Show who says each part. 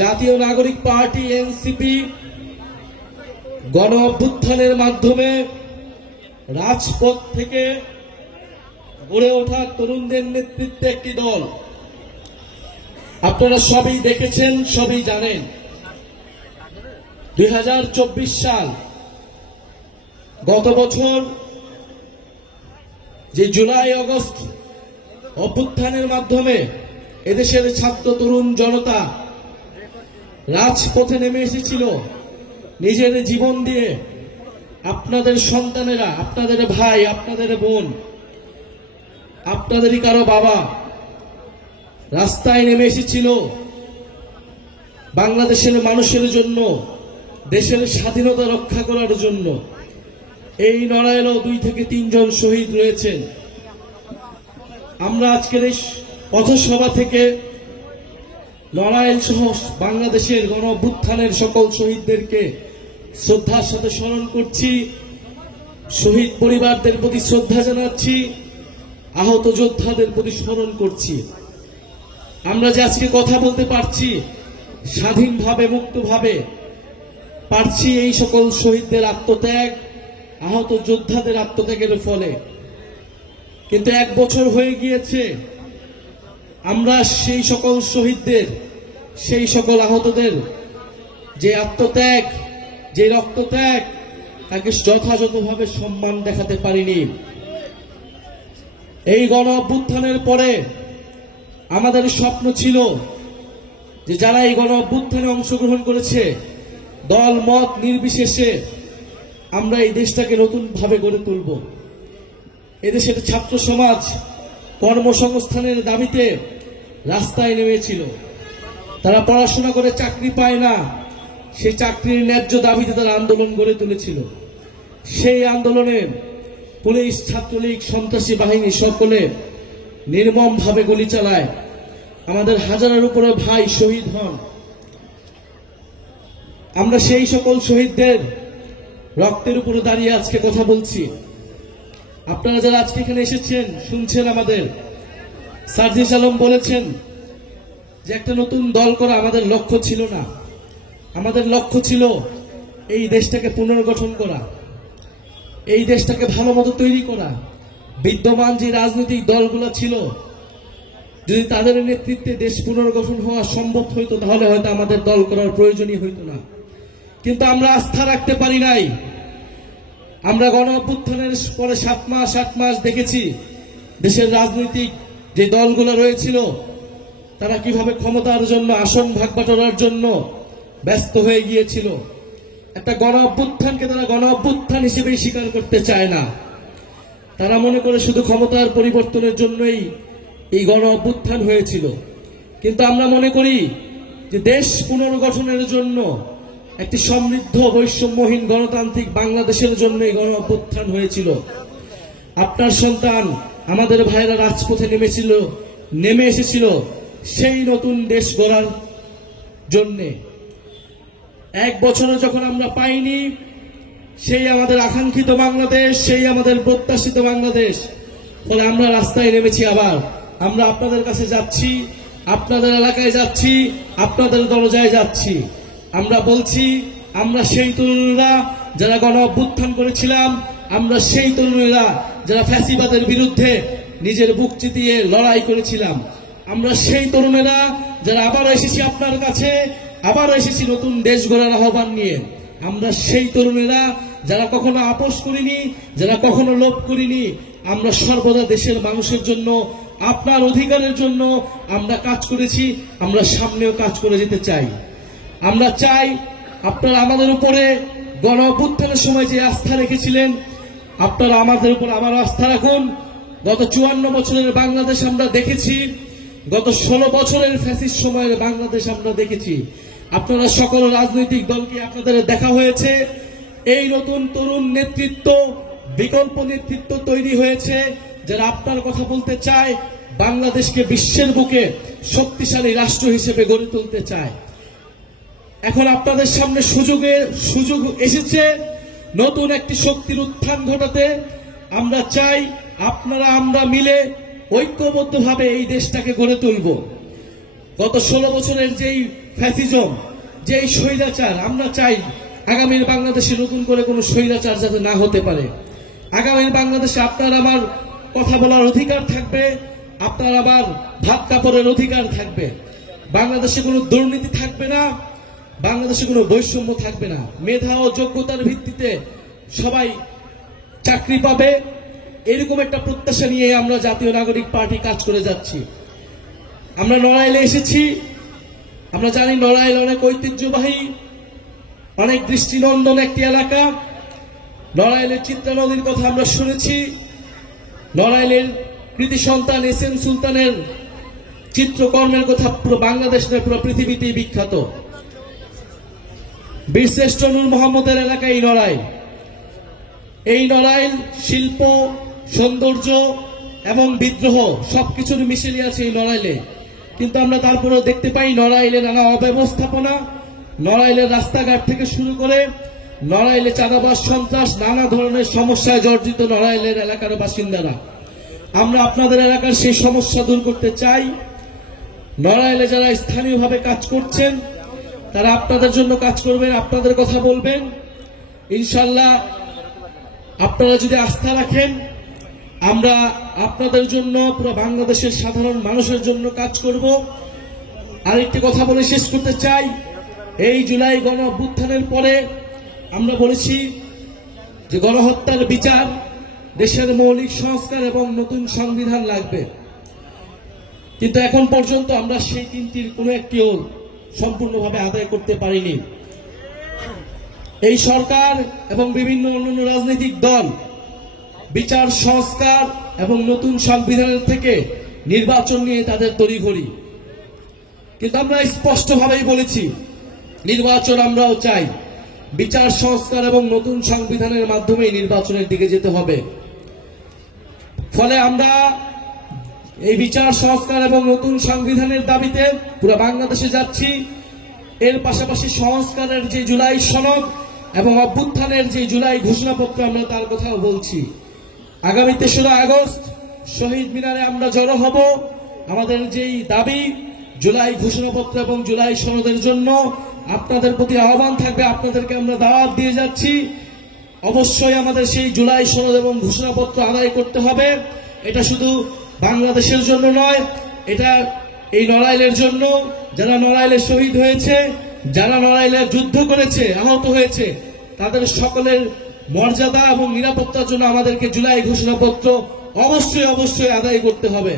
Speaker 1: জাতীয় নাগরিক party NCP গণ অভ্যুত্থানের মাধ্যমে রাজপথ থেকে গড়ে ওঠা তরুণদের নেতৃত্বে একটি দল আপনারা সবই দেখেছেন সবই জানেন দুই সাল গত বছর যে জুলাই অগস্ট অভ্যুত্থানের মাধ্যমে এদেশের ছাত্র তরুণ জনতা রাজপথে নেমে এসেছিল নিজের জীবন দিয়ে আপনাদের সন্তানেরা আপনাদের ভাই আপনাদের বোন আপনাদেরই কারো বাবা রাস্তায় নেমে এসেছিল বাংলাদেশের মানুষের জন্য দেশের স্বাধীনতা রক্ষা করার জন্য এই লড়াইয়েরও দুই থেকে তিনজন শহীদ রয়েছেন আমরা আজকের এই পথসভা থেকে লড়াইল সহ বাংলাদেশের গণ সকল শহীদদেরকে শ্রদ্ধার সাথে স্মরণ করছি শহীদ পরিবারদের প্রতি শ্রদ্ধা জানাচ্ছি আহত যোদ্ধাদের প্রতি স্মরণ করছি আমরা যে আজকে কথা বলতে পারছি স্বাধীনভাবে মুক্তভাবে পারছি এই সকল শহীদদের আত্মত্যাগ আহত যোদ্ধাদের আত্মত্যাগের ফলে কিন্তু এক বছর হয়ে গিয়েছে আমরা সেই সকল শহীদদের সেই সকল আহতদের যে আত্মত্যাগ যে রক্তত্যাগ তাকে যথাযথভাবে সম্মান দেখাতে পারিনি এই গণ অভ্যুত্থানের পরে আমাদের স্বপ্ন ছিল যে যারা এই গণ অভ্যুত্থানে অংশগ্রহণ করেছে দল মত নির্বিশেষে আমরা এই দেশটাকে নতুনভাবে গড়ে তুলব এদেশের ছাত্র সমাজ কর্মসংস্থানের দাবিতে রাস্তায় নেমেছিল তারা পড়াশোনা করে চাকরি পায় না সেই চাকরির ন্যায্য দাবিতে তারা আন্দোলন গড়ে তুলেছিল সেই আন্দোলনে পুলিশ ছাত্রলীগ সন্ত্রাসী বাহিনী সকলে নির্মমভাবে গুলি চালায় আমাদের হাজারের উপরে ভাই শহীদ হন আমরা সেই সকল শহীদদের রক্তের উপরে দাঁড়িয়ে আজকে কথা বলছি আপনারা যারা আজকে এখানে এসেছেন শুনছেন আমাদের সার্জিস আলম বলেছেন যে একটা নতুন দল করা আমাদের লক্ষ্য ছিল না আমাদের লক্ষ্য ছিল এই দেশটাকে পুনর্গঠন করা এই দেশটাকে ভালো মতো তৈরি করা বিদ্যমান যে রাজনৈতিক দলগুলো ছিল যদি তাদের নেতৃত্বে দেশ পুনর্গঠন হওয়া সম্ভব হইতো তাহলে হয়তো আমাদের দল করার প্রয়োজনই হইতো না কিন্তু আমরা আস্থা রাখতে পারি নাই আমরা গণ অভ্যুত্থানের পরে সাত মাস আট মাস দেখেছি দেশের রাজনৈতিক যে দলগুলো রয়েছিল তারা কিভাবে ক্ষমতার জন্য আসন ভাগ বাটোয়ার জন্য ব্যস্ত হয়ে গিয়েছিল একটা গণ অভ্যুত্থানকে তারা গণ অভ্যুত্থান হিসেবেই স্বীকার করতে চায় না তারা মনে করে শুধু ক্ষমতার পরিবর্তনের জন্যই এই গণ অভ্যুত্থান হয়েছিল কিন্তু আমরা মনে করি যে দেশ পুনর্গঠনের জন্য একটি সমৃদ্ধ বৈষম্যহীন গণতান্ত্রিক বাংলাদেশের জন্য গণ অভ্যুত্থান হয়েছিল আপনার সন্তান আমাদের ভাইরা রাজপথে নেমেছিল নেমে এসেছিল সেই নতুন দেশ গড়ার জন্যে এক বছরে যখন আমরা পাইনি সেই আমাদের আকাঙ্ক্ষিত বাংলাদেশ সেই আমাদের প্রত্যাশিত বাংলাদেশ ফলে আমরা রাস্তায় নেমেছি আবার আমরা আপনাদের কাছে যাচ্ছি আপনাদের এলাকায় যাচ্ছি আপনাদের দরজায় যাচ্ছি আমরা বলছি আমরা সেই তরুণরা যারা গণ অভ্যুত্থান করেছিলাম আমরা সেই তরুণেরা যারা ফ্যাসিবাদের বিরুদ্ধে নিজের বুক চিতিয়ে লড়াই করেছিলাম আমরা সেই তরুণেরা যারা আবার এসেছি আপনার কাছে আবার এসেছি নতুন দেশ গড়ার আহ্বান নিয়ে আমরা সেই তরুণেরা যারা কখনো আপোষ করিনি যারা কখনো লোভ করিনি আমরা সর্বদা দেশের মানুষের জন্য আপনার অধিকারের জন্য আমরা কাজ করেছি আমরা সামনেও কাজ করে যেতে চাই আমরা চাই আপনারা আমাদের উপরে গণ অভ্যুত্থানের সময় যে আস্থা রেখেছিলেন আপনারা আমাদের উপর আবার আস্থা রাখুন গত চুয়ান্ন বছরের বাংলাদেশ আমরা দেখেছি গত ষোলো বছরের ফ্যাসিস সময়ের বাংলাদেশ আমরা দেখেছি আপনারা সকল রাজনৈতিক দলকে আপনাদের দেখা হয়েছে এই নতুন তরুণ নেতৃত্ব বিকল্প নেতৃত্ব তৈরি হয়েছে যারা আপনার কথা বলতে চায় বাংলাদেশকে বিশ্বের বুকে শক্তিশালী রাষ্ট্র হিসেবে গড়ে তুলতে চায় এখন আপনাদের সামনে সুযোগে সুযোগ এসেছে নতুন একটি শক্তির উত্থান ঘটাতে আমরা চাই আপনারা আমরা মিলে ঐক্যবদ্ধভাবে এই দেশটাকে গড়ে তুলব গত ষোলো বছরের যেই ফ্যাসিজম যেই স্বৈরাচার আমরা চাই আগামীর বাংলাদেশে নতুন করে কোনো স্বৈরাচার যাতে না হতে পারে আগামীর বাংলাদেশে আপনার আমার কথা বলার অধিকার থাকবে আপনার আবার ভাত কাপড়ের অধিকার থাকবে বাংলাদেশে কোনো দুর্নীতি থাকবে না বাংলাদেশে কোনো বৈষম্য থাকবে না মেধা ও যোগ্যতার ভিত্তিতে সবাই চাকরি পাবে এরকম একটা প্রত্যাশা নিয়ে আমরা জাতীয় নাগরিক পার্টি কাজ করে যাচ্ছি আমরা নড়াইলে এসেছি আমরা জানি নড়াইল অনেক ঐতিহ্যবাহী অনেক দৃষ্টিনন্দন একটি এলাকা নড়াইলের চিত্রা নদীর কথা আমরা শুনেছি নড়াইলের কৃতি সন্তান এস এম সুলতানের চিত্রকর্মের কথা পুরো বাংলাদেশ পুরো পৃথিবীতেই বিখ্যাত বীরশ্রেষ্ঠ নূর মোহাম্মদের এলাকা এই নড়াইল এই নড়াইল শিল্প সৌন্দর্য এবং বিদ্রোহ সব কিছুর মিশেলি আছে এই নড়াইলে কিন্তু আমরা তারপরেও দেখতে পাই নড়াইলে নানা অব্যবস্থাপনা নড়াইলের রাস্তাঘাট থেকে শুরু করে নড়াইলে চাঁদাবাস সন্ত্রাস নানা ধরনের সমস্যায় জর্জিত নড়াইলের এলাকার বাসিন্দারা আমরা আপনাদের এলাকার সেই সমস্যা দূর করতে চাই নড়াইলে যারা স্থানীয়ভাবে কাজ করছেন তারা আপনাদের জন্য কাজ করবেন আপনাদের কথা বলবেন ইনশাল্লাহ আপনারা যদি আস্থা রাখেন আমরা আপনাদের জন্য পুরো বাংলাদেশের সাধারণ মানুষের জন্য কাজ করব আরেকটি কথা বলে শেষ করতে চাই এই জুলাই গণ অভ্যুত্থানের পরে আমরা বলেছি যে গণহত্যার বিচার দেশের মৌলিক সংস্কার এবং নতুন সংবিধান লাগবে কিন্তু এখন পর্যন্ত আমরা সেই তিনটির কোনো একটিও সম্পূর্ণভাবে আদায় করতে পারেনি এই সরকার এবং বিভিন্ন অন্যান্য রাজনৈতিক দল বিচার সংস্কার এবং নতুন সংবিধানের থেকে নির্বাচন নিয়ে তাদের তড়িঘড়ি কিন্তু আমরা স্পষ্টভাবেই বলেছি নির্বাচন আমরাও চাই বিচার সংস্কার এবং নতুন সংবিধানের মাধ্যমে নির্বাচনের দিকে যেতে হবে ফলে আমরা এই বিচার সংস্কার এবং নতুন সংবিধানের দাবিতে পুরো বাংলাদেশে যাচ্ছি এর পাশাপাশি সংস্কারের যে জুলাই সনদ এবং অভ্যুত্থানের যে জুলাই ঘোষণাপত্র আমরা তার কথাও বলছি আগামী তেসরা আগস্ট শহীদ মিনারে আমরা জড়ো হব আমাদের যেই দাবি জুলাই ঘোষণাপত্র এবং জুলাই সনদের জন্য আপনাদের প্রতি আহ্বান থাকবে আপনাদেরকে আমরা দাওয়াত দিয়ে যাচ্ছি অবশ্যই আমাদের সেই জুলাই সনদ এবং ঘোষণাপত্র আদায় করতে হবে এটা শুধু বাংলাদেশের জন্য নয় এটা এই নড়াইলের জন্য যারা নড়াইলে শহীদ হয়েছে যারা নড়াইলে যুদ্ধ করেছে আহত হয়েছে তাদের সকলের মর্যাদা এবং নিরাপত্তার জন্য আমাদেরকে জুলাই ঘোষণাপত্র অবশ্যই অবশ্যই আদায় করতে হবে